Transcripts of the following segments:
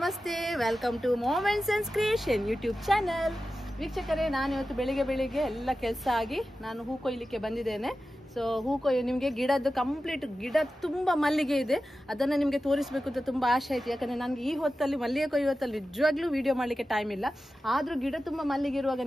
ನಮಸ್ತೆ, welcome to moments and creation YouTube channel. ವೀಕ್ಷಕರೇ, ನಾನು ಇವತ್ತು ಬೆಳಿಗ್ಗೆ ಎಲ್ಲ ಕೆಲಸ ಆಗಿ ನಾನು ಹೂ ಕೊಯ್ಲಿಕ್ಕೆ ಬಂದಿದ್ದೇನೆ. ಸೊ ಹೂ ಕೊಯ್ಯು ನಿಮಗೆ ಗಿಡದ್ದು ಕಂಪ್ಲೀಟ್ ಗಿಡ ತುಂಬ ಮಲ್ಲಿಗೆ ಇದೆ, ಅದನ್ನು ನಿಮಗೆ ತೋರಿಸಬೇಕು ಅಂತ ತುಂಬ ಆಸೆ ಆಯಿತು. ಯಾಕಂದರೆ ನನಗೆ ಈ ಹೊತ್ತಲ್ಲಿ ಮಲ್ಲಿಗೆ ಕೊಯ್ಯೋ ಹೊತ್ತಲ್ಲಿ ನಿಜವಾಗ್ಲೂ ವೀಡಿಯೋ ಮಾಡಲಿಕ್ಕೆ ಟೈಮ್ ಇಲ್ಲ. ಆದರೂ ಗಿಡ ತುಂಬ ಮಲ್ಲಿಗೆ ಇರುವಾಗ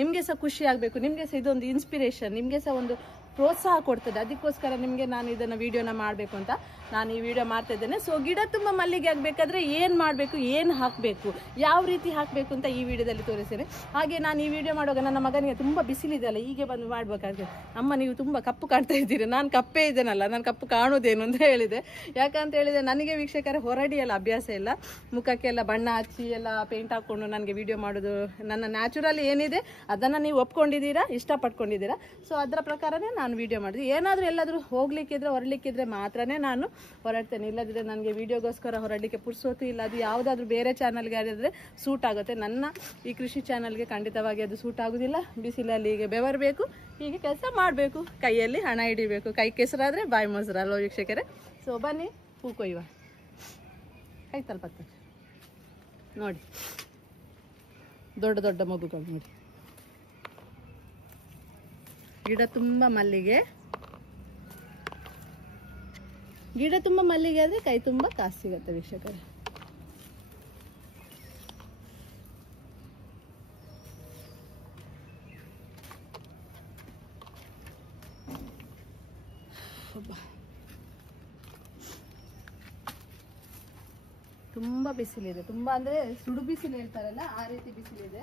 ನಿಮಗೆ ಸಹ ಖುಷಿ ಆಗಬೇಕು, ನಿಮಗೆ ಸಹ ಇದೊಂದು ಇನ್ಸ್ಪಿರೇಷನ್, ನಿಮಗೆ ಸಹ ಒಂದು ಪ್ರೋತ್ಸಾಹ ಕೊಡ್ತದೆ. ಅದಕ್ಕೋಸ್ಕರ ನಿಮಗೆ ನಾನು ಇದನ್ನು ವೀಡಿಯೋನ ಮಾಡಬೇಕು ಅಂತ ನಾನು ಈ ವಿಡಿಯೋ ಮಾಡ್ತಾ ಇದ್ದೇನೆ. ಸೊ ಗಿಡ ತುಂಬ ಮಲ್ಲಿಗೆ ಆಗಬೇಕಾದ್ರೆ ಏನು ಮಾಡಬೇಕು, ಏನು ಹಾಕಬೇಕು, ಯಾವ ರೀತಿ ಹಾಕಬೇಕು ಅಂತ ಈ ವಿಡಿಯೋದಲ್ಲಿ ತೋರಿಸ್ತೇನೆ. ಹಾಗೆ ನಾನು ಈ ವಿಡಿಯೋ ಮಾಡುವಾಗ ನನ್ನ ಮಗನಿಗೆ ತುಂಬ ಬಿಸಿಲಿದೆಯಲ್ಲ, ಹೀಗೆ ಬಂದು ಮಾಡಬೇಕಾಗ್ತದೆ. ಅಮ್ಮ ನೀವು ತುಂಬ ಕಪ್ಪು ಕಾಣ್ತಾ ಇದ್ದೀರಿ. ನಾನು ಕಪ್ಪೇ ಇದ್ದೇನಲ್ಲ, ನಾನು ಕಪ್ಪು ಕಾಣೋದೇನು ಅಂತ ಹೇಳಿದೆ. ಯಾಕಂತ ಹೇಳಿದರೆ ನನಗೆ ವೀಕ್ಷಕರ ಹೊರಡಿ ಎಲ್ಲ ಅಭ್ಯಾಸ ಇಲ್ಲ, ಮುಖಕ್ಕೆಲ್ಲ ಬಣ್ಣ ಹಚ್ಚಿ ಎಲ್ಲ ಪೇಂಟ್ ಹಾಕ್ಕೊಂಡು ನನಗೆ ವಿಡಿಯೋ ಮಾಡೋದು ನನ್ನ ನ್ಯಾಚುರಲ್ ಏನಿದೆ ಅದನ್ನು ನೀವು ಒಪ್ಕೊಂಡಿದ್ದೀರಾ, ಇಷ್ಟಪಟ್ಕೊಂಡಿದ್ದೀರಾ. ಸೊ ಅದರ ಪ್ರಕಾರನೇ ನಾನು ವಿಡಿಯೋ ಮಾಡಿದೆ. ಏನಾದರೂ ಎಲ್ಲಾದರೂ ಹೋಗ್ಲಿಕ್ಕಿದ್ರೆ ಹೊರಲಿಕ್ಕಿದ್ರೆ ಮಾತ್ರನೇ ನಾನು ಹೊರಡ್ತೇನೆ, ಇಲ್ಲದಿದ್ದರೆ ನನಗೆ ವಿಡಿಯೋಗೋಸ್ಕರ ಹೊರಡಲಿಕ್ಕೆ ಪುರ್ಸೋತು ಇಲ್ಲ. ಅದು ಯಾವುದಾದ್ರೂ ಬೇರೆ ಚಾನಲ್ಗೆ ಆಗಿದ್ರೆ ಸೂಟ್ ಆಗುತ್ತೆ, ನನ್ನ ಈ ಕೃಷಿ ಚಾನಲ್ಗೆ ಖಂಡಿತವಾಗಿ ಅದು ಸೂಟ್ ಆಗೋದಿಲ್ಲ. ಬಿಸಿಲಲ್ಲಿ ಹೀಗೆ ಬೆವರಬೇಕು, ಹೀಗೆ ಕೆಲಸ ಮಾಡಬೇಕು, ಕೈಯಲ್ಲಿ ಹಣ ಹಿಡಿಬೇಕು. ಕೈ ಕೆಸರಾದರೆ ಬಾಯಿ ಮೊಸರು ಅಲ್ವ ವೀಕ್ಷಕರೇ. ಸೊ ಬನ್ನಿ ಹೂ ಕೊಯ್ಯುವ. ಕೈ ತಲುಪತ್ತೆ ನೋಡಿ, ದೊಡ್ಡ ದೊಡ್ಡ ಮಗುಗಳು ನೋಡಿ. ಗಿಡ ತುಂಬ ಮಲ್ಲಿಗೆ, ಗಿಡ ತುಂಬ ಮಲ್ಲಿಗೆ ಆದರೆ ಕೈ ತುಂಬ ಕಾಸು ಸಿಗುತ್ತೆ ವೀಕ್ಷಕರೇ. ತುಂಬ ಬಿಸಿಲಿದೆ, ತುಂಬ ಅಂದರೆ ಸುಡು ಬಿಸಿಲು ಹೇಳ್ತಾರಲ್ಲ ಆ ರೀತಿ ಬಿಸಿಲಿದೆ.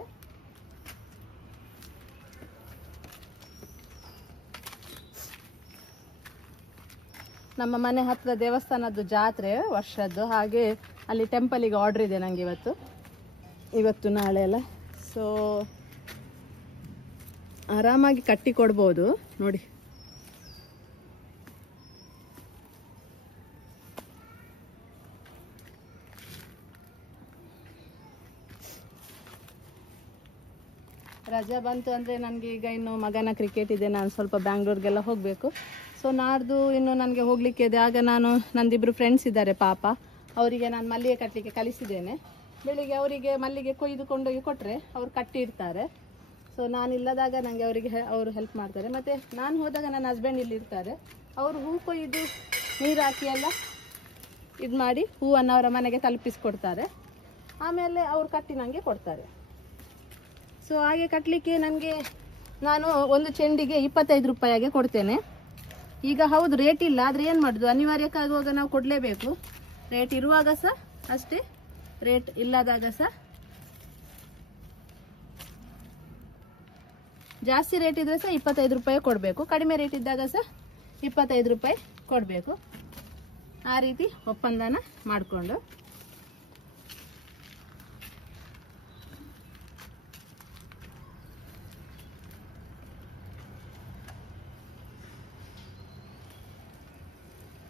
ನಮ್ಮ ಮನೆ ಹತ್ರ ದೇವಸ್ಥಾನದ್ದು ಜಾತ್ರೆ ವರ್ಷದ್ದು, ಹಾಗೆ ಅಲ್ಲಿ ಟೆಂಪಲಿಗೆ ಆರ್ಡ್ರ್ ಇದೆ ನನಗೆ ಇವತ್ತು ನಾಳೆ ಎಲ್ಲ. ಸೊ ಆರಾಮಾಗಿ ಕಟ್ಟಿ ಕೊಡ್ಬೋದು ನೋಡಿ. ರಜೆ ಬಂತು ಅಂದರೆ ನನಗೆ ಈಗ ಇನ್ನು ಮಗನ ಕ್ರಿಕೆಟ್ ಇದೆ, ನಾನು ಸ್ವಲ್ಪ ಬ್ಯಾಂಗ್ಳೂರಿಗೆಲ್ಲ ಹೋಗಬೇಕು. ಸೊ ನಾಡ್ದು ಇನ್ನು ನನಗೆ ಹೋಗಲಿಕ್ಕೆ ಇದೆ. ಆಗ ನಾನು ನಂದಿಬ್ಬರು ಫ್ರೆಂಡ್ಸ್ ಇದ್ದಾರೆ ಪಾಪ, ಅವರಿಗೆ ನಾನು ಮಲ್ಲಿಗೆ ಕಟ್ಟಲಿಕ್ಕೆ ಕಲಿಸಿದ್ದೇನೆ. ಬೆಳಿಗ್ಗೆ ಅವರಿಗೆ ಮಲ್ಲಿಗೆ ಕೊಯ್ದು ಕೊಂಡೋಗಿ ಕೊಟ್ಟರೆ ಅವರು ಕಟ್ಟಿರ್ತಾರೆ. ಸೊ ನಾನು ಇಲ್ಲದಾಗ ನನಗೆ ಅವರು ಹೆಲ್ಪ್ ಮಾಡ್ತಾರೆ. ಮತ್ತು ನಾನು ಹೋದಾಗ ನನ್ನ ಹಸ್ಬೆಂಡ್ ಇಲ್ಲಿ ಇರ್ತಾರೆ, ಅವರು ಹೂ ಕೊಯ್ದು ನೀರು ಹಾಕಿ ಎಲ್ಲ ಇದು ಮಾಡಿ ಹೂವನ್ನು ಅವರ ಮನೆಗೆ ತಲುಪಿಸ್ಕೊಡ್ತಾರೆ. ಆಮೇಲೆ ಅವರು ಕಟ್ಟಿ ನನಗೆ ಕೊಡ್ತಾರೆ. ಸೊ ಹಾಗೆ ಕಟ್ಟಲಿಕ್ಕೆ ನಾನು ಒಂದು ಚೆಂಡಿಗೆ 25 ರೂಪಾಯಿಗೆ ಕೊಡ್ತೇನೆ. ಈಗ ಹೌದು ರೇಟ್ ಇಲ್ಲ, ಆದರೆ ಏನು ಮಾಡೋದು, ಅನಿವಾರ್ಯಕ್ಕಾಗುವಾಗ ನಾವು ಕೊಡಲೇಬೇಕು. ರೇಟ್ ಇರುವಾಗ ಸಹ ಅಷ್ಟೇ, ರೇಟ್ ಇಲ್ಲದಾಗ ಸಹ ಜಾಸ್ತಿ ರೇಟ್ ಇದ್ದರೆ ಸಹ 25 ರೂಪಾಯಿ ಕೊಡಬೇಕು, ಕಡಿಮೆ ರೇಟ್ ಇದ್ದಾಗ ಸಹ 25 ರೂಪಾಯಿ ಕೊಡಬೇಕು. ಆ ರೀತಿ ಒಪ್ಪಂದನ ಮಾಡಿಕೊಂಡು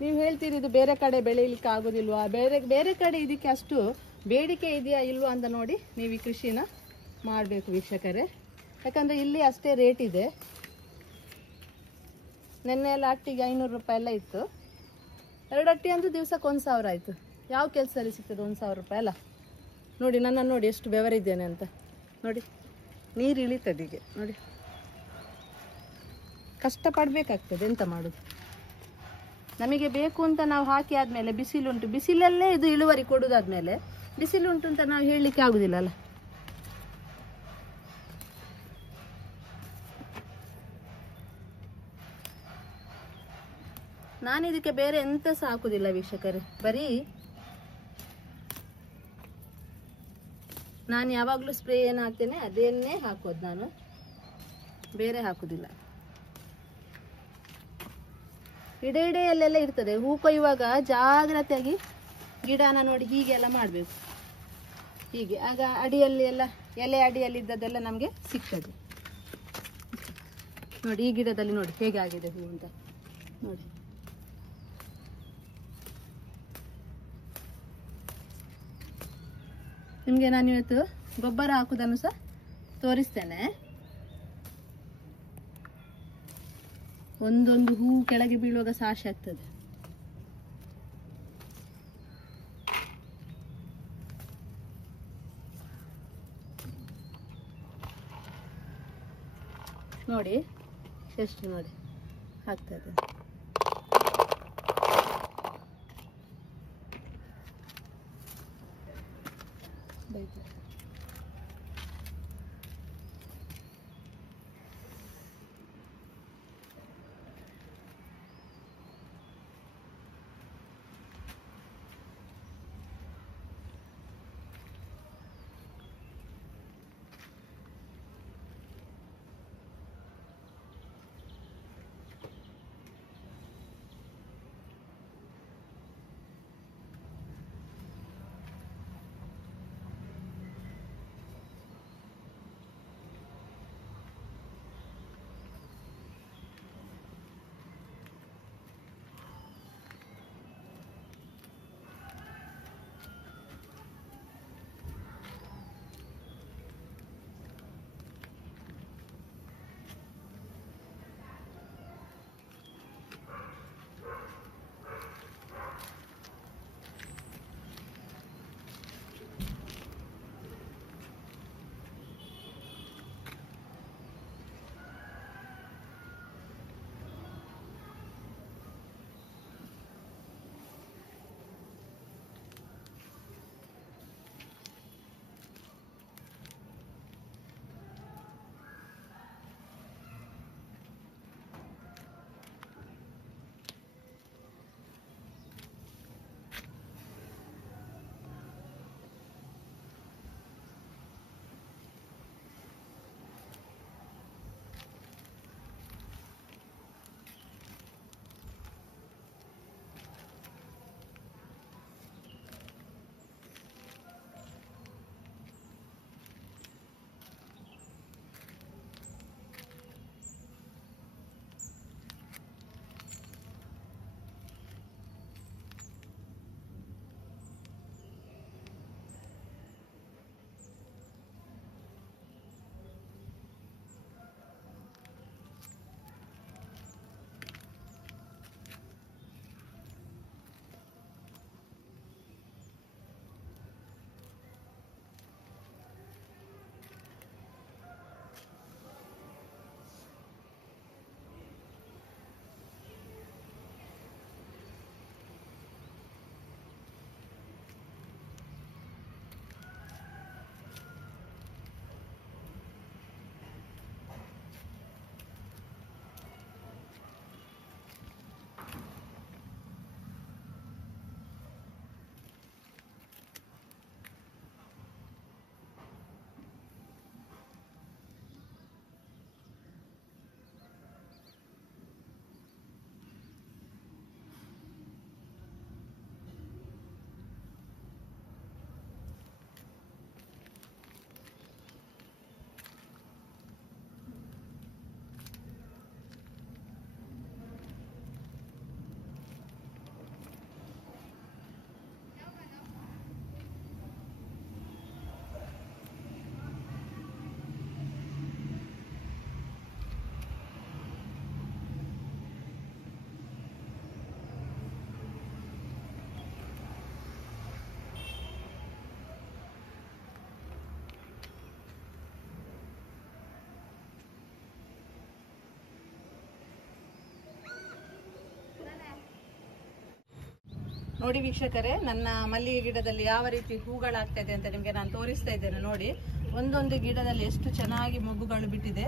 ನೀವು ಹೇಳ್ತೀರಿ ಇದು ಬೇರೆ ಕಡೆ ಬೆಳೀಲಿಕ್ಕೆ ಆಗೋದಿಲ್ವಾ, ಬೇರೆ ಕಡೆ ಇದಕ್ಕೆ ಅಷ್ಟು ಬೇಡಿಕೆ ಇದೆಯಾ ಇಲ್ವಾ ಅಂತ ನೋಡಿ ನೀವು ಈ ಕೃಷಿನ ಮಾಡಬೇಕು ವೀಕ್ಷಕರೇ. ಯಾಕಂದರೆ ಇಲ್ಲಿ ಅಷ್ಟೇ ರೇಟ್ ಇದೆ. ನೆನ್ನೆ ಎಲ್ಲ ಅಟ್ಟಿಗೆ 500 ರೂಪಾಯಿ ಎಲ್ಲ ಇತ್ತು. 2 ಅಟ್ಟಿ ಅಂತೂ ದಿವಸಕ್ಕೆ 1000 ಆಯಿತು. ಯಾವ ಕೆಲಸದಲ್ಲಿ ಸಿಗ್ತದೆ 1000 ರೂಪಾಯಿ ಅಲ್ಲ. ನೋಡಿ ನನ್ನ ನೋಡಿ ಎಷ್ಟು ಬೆವರಿದ್ದೇನೆ ಅಂತ ನೋಡಿ, ನೀರು ಇಳಿತದೆ ಹೀಗೆ ನೋಡಿ. ಕಷ್ಟಪಡಬೇಕಾಗ್ತದೆ, ಎಂತ ಮಾಡೋದು. ನಮಗೆ ಬೇಕು ಅಂತ ನಾವು ಹಾಕಿ ಆದಮೇಲೆ ಬಿಸಿಲುಂಟು, ಬಿಸಿಲಲ್ಲೇ ಇದು ಇಳುವರಿ ಕೊಡೋದಾದ್ಮೇಲೆ ಬಿಸಿಲುಂಟು ಅಂತ ನಾವು ಹೇಳಲಿಕ್ಕೆ ಆಗೋದಿಲ್ಲ ಅಲ್ಲ. ನಾನು ಇದಕ್ಕೆ ಬೇರೆ ಎಂತ ಸಹ ಹಾಕುದಿಲ್ಲ ವೀಕ್ಷಕರೇ, ಬರೀ ನಾನು ಯಾವಾಗಲೂ ಸ್ಪ್ರೇ ಏನು ಹಾಕ್ತೇನೆ ಅದನ್ನೇ ಹಾಕೋದು, ನಾನು ಬೇರೆ ಹಾಕುದಿಲ್ಲ. ಇಡೆಯಲ್ಲೆಲ್ಲ ಇರ್ತದೆ. ಹೂ ಕೊಯ್ಯುವಾಗ ಜಾಗ್ರತೆಯಾಗಿ ಗಿಡನ ನೋಡಿ ಹೀಗೆಲ್ಲ ಮಾಡಬೇಕು, ಹೀಗೆ. ಆಗ ಅಡಿಯಲ್ಲಿ ಎಲ್ಲ ಎಲೆ ಅಡಿಯಲ್ಲಿ ಇದ್ದದ್ದೆಲ್ಲ ನಮಗೆ ಸಿಗ್ತದೆ ನೋಡಿ. ಈ ಗಿಡದಲ್ಲಿ ನೋಡಿ ಹೇಗೆ ಆಗಿದೆ ಹೂ ಅಂತ ನೋಡಿ. ನಿಮಗೆ ನಾನು ಇವತ್ತು ಗೊಬ್ಬರ ಹಾಕುವುದನ್ನು ಸಹ ತೋರಿಸ್ತೇನೆ. ಒಂದೊಂದು ಹೂ ಕೆಳಗೆ ಬೀಳುವಾಗ ಸಾಶೆ ಆಗ್ತದೆ. ನೋಡಿ ಎಷ್ಟು ನೋಡಿ ಆಗ್ತದೆ. ನೋಡಿ ವೀಕ್ಷಕರೇ, ನನ್ನ ಮಲ್ಲಿಗೆ ಗಿಡದಲ್ಲಿ ಯಾವ ರೀತಿ ಹೂಗಳಾಗ್ತದೆ ಅಂತ ನಿಮಗೆ ನಾನು ತೋರಿಸ್ತಾ ಇದ್ದೇನೆ. ನೋಡಿ, ಒಂದೊಂದು ಗಿಡದಲ್ಲಿ ಎಷ್ಟು ಚೆನ್ನಾಗಿ ಮೊಗ್ಗುಗಳು ಬಿಟ್ಟಿದೆ.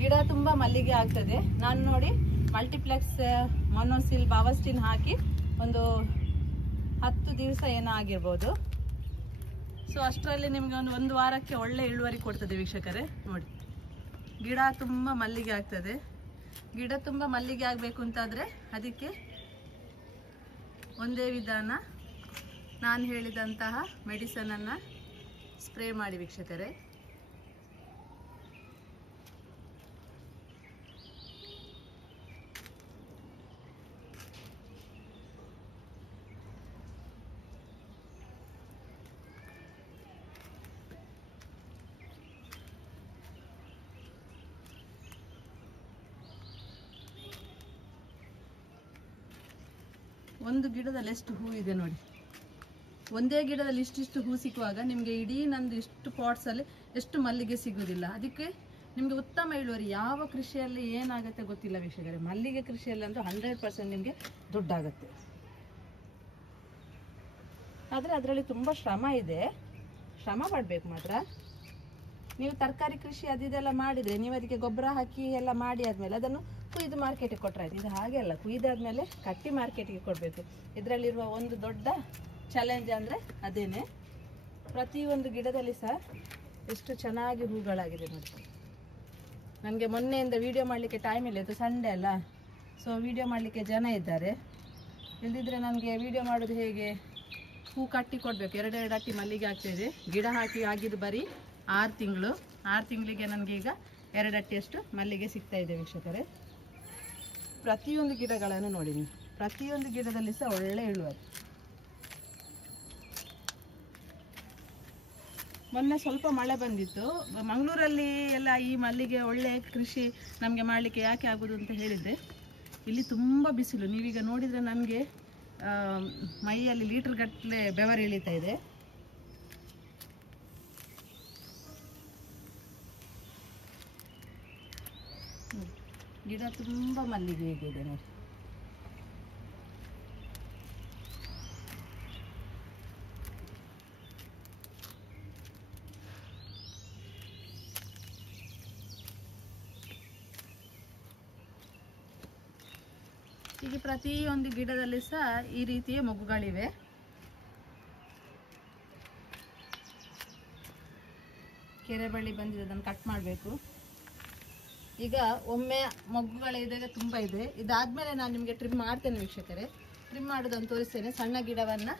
ಗಿಡ ತುಂಬಾ ಮಲ್ಲಿಗೆ ಆಗ್ತದೆ. ನಾನು ನೋಡಿ ಮಲ್ಟಿಪ್ಲೆಕ್ಸ್ ಮೊನೋಸಿಲ್ ಬಾವಸ್ಟಿನ್ ಹಾಕಿ ಒಂದು 10 ದಿವಸ ಏನೋ ಆಗಿರ್ಬೋದು. ಸೊ ಅಷ್ಟರಲ್ಲಿ ನಿಮ್ಗೆ ಒಂದು ವಾರಕ್ಕೆ ಒಳ್ಳೆ ಇಳುವರಿ ಕೊಡ್ತದೆ ವೀಕ್ಷಕರೇ. ನೋಡಿ, ಗಿಡ ತುಂಬ ಮಲ್ಲಿಗೆ ಆಗ್ತದೆ. ಗಿಡ ತುಂಬ ಮಲ್ಲಿಗೆ ಆಗಬೇಕು ಅಂತಾದರೆ ಅದಕ್ಕೆ ಒಂದೇ ವಿಧಾನ, ನಾನು ಹೇಳಿದಂತಹ ಮೆಡಿಸನನ್ನು ಸ್ಪ್ರೇ ಮಾಡಿ ವೀಕ್ಷಕರೇ. ಒಂದು ಗಿಡದಲ್ಲಿ ಎಷ್ಟು ಹೂ ಇದೆ ನೋಡಿ. ಒಂದೇ ಗಿಡದಲ್ಲಿ ಇಷ್ಟಿಷ್ಟು ಹೂ ಸಿಕ್ಕುವಾಗ ನಿಮಗೆ ಇಡೀ ನಂದು ಇಷ್ಟು ಪಾಟ್ಸಲ್ಲಿ ಎಷ್ಟು ಮಲ್ಲಿಗೆ ಸಿಗೋದಿಲ್ಲ. ಅದಕ್ಕೆ ನಿಮಗೆ ಉತ್ತಮ ಇಳುವರಿ ಯಾವ ಕೃಷಿಯಲ್ಲಿ ಏನಾಗುತ್ತೆ ಗೊತ್ತಿಲ್ಲ ವೀಕ್ಷಕರೇ, ಮಲ್ಲಿಗೆ ಕೃಷಿಯಲ್ಲಿ ಅಂತೂ 100% ನಿಮಗೆ ದುಡ್ಡಾಗುತ್ತೆ. ಆದರೆ ಅದರಲ್ಲಿ ತುಂಬ ಶ್ರಮ ಇದೆ, ಶ್ರಮ ಪಡಬೇಕು ಮಾತ್ರ. ನೀವು ತರಕಾರಿ ಕೃಷಿ ಅದೆಲ್ಲ ಮಾಡಿದರೆ ನೀವು ಅದಕ್ಕೆ ಗೊಬ್ಬರ ಹಾಕಿ ಎಲ್ಲ ಮಾಡಿ ಆದಮೇಲೆ ಅದನ್ನು ಕುಯ್ದು ಮಾರ್ಕೆಟಿಗೆ ಕೊಟ್ಟರೆ ಆಯ್ತು. ಇದು ಹಾಗೆ ಅಲ್ಲ, ಕುಯ್ದಾದ್ಮೇಲೆ ಕಟ್ಟಿ ಮಾರ್ಕೆಟಿಗೆ ಕೊಡಬೇಕು. ಇದರಲ್ಲಿರುವ ಒಂದು ದೊಡ್ಡ ಚಾಲೆಂಜ್ ಅಂದರೆ ಅದೇನೆ. ಪ್ರತಿಯೊಂದು ಗಿಡದಲ್ಲಿ ಸಹ ಎಷ್ಟು ಚೆನ್ನಾಗಿ ಹೂಗಳಾಗಿದೆ ನೋಡಿ. ನನಗೆ ಮೊನ್ನೆಯಿಂದ ವಿಡಿಯೋ ಮಾಡಲಿಕ್ಕೆ ಟೈಮ್ ಇಲ್ಲ, ಇದು ಸಂಡೇ ಅಲ್ಲ, ಸೊ ವಿಡಿಯೋ ಮಾಡಲಿಕ್ಕೆ ಜನ ಇದ್ದಾರೆ. ಇಲ್ಲದಿದ್ದರೆ ನನಗೆ ವಿಡಿಯೋ ಮಾಡೋದು ಹೇಗೆ, ಹೂ ಕಟ್ಟಿ ಕೊಡಬೇಕು. 2 ಅಟ್ಟಿ ಮಲ್ಲಿಗೆ ಆಗ್ತಾಯಿದೆ. ಗಿಡ ಹಾಕಿ ಆಗಿದ್ದು ಬರೀ 6 ತಿಂಗಳು. 6 ತಿಂಗಳಿಗೆ ನನಗೆ ಈಗ 2 ಅಟ್ಟಿಯಷ್ಟು ಮಲ್ಲಿಗೆ ಸಿಗ್ತಾ ಇದೆ ವೀಕ್ಷಕರೇ. ಪ್ರತಿಯೊಂದು ಗಿಡಗಳನ್ನು ನೋಡಿ ನೀವು, ಪ್ರತಿಯೊಂದು ಗಿಡದಲ್ಲಿ ಸಹ ಒಳ್ಳೆ ಇಳುವರಿ. ಮೊನ್ನೆ ಸ್ವಲ್ಪ ಮಳೆ ಬಂದಿತ್ತು. ಮಂಗಳೂರಲ್ಲಿ ಎಲ್ಲ ಈ ಮಲ್ಲಿಗೆ ಒಳ್ಳೆ ಕೃಷಿ ನಮಗೆ ಮಾಡಲಿಕ್ಕೆ ಯಾಕೆ ಆಗೋದು ಅಂತ ಹೇಳಿದರೆ, ಇಲ್ಲಿ ತುಂಬ ಬಿಸಿಲು. ನೀವೀಗ ನೋಡಿದರೆ ನನಗೆ ಮೈಯಲ್ಲಿ ಲೀಟರ್ ಗಟ್ಟಲೆ ಬೆವರು ಇಳಿತಾ ಇದೆ. ಗಿಡ ತುಂಬ ಮಲ್ಲಿಗೆ ಹೇಗಿದೆ ನೋಡಿ. ಹೀಗೆ ಪ್ರತಿಯೊಂದು ಗಿಡದಲ್ಲಿ ಸಹ ಈ ರೀತಿಯ ಮೊಗ್ಗುಗಳಿವೆ. ಕೆರೆ ಬಳ್ಳಿ ಬಂದಿದೆ, ಅದನ್ನು ಕಟ್ ಮಾಡಬೇಕು. ಈಗ ಒಮ್ಮೆ ಮೊಗ್ಗುಗಳಿದಾಗ ತುಂಬ ಇದೆ. ಇದಾದಮೇಲೆ ನಾನು ನಿಮಗೆ ಟ್ರಿಮ್ ಮಾಡ್ತೇನೆ ವೀಕ್ಷಕರೇ. ಟ್ರಿಮ್ ಮಾಡೋದನ್ನು ತೋರಿಸ್ತೇನೆ, ಸಣ್ಣ ಗಿಡವನ್ನು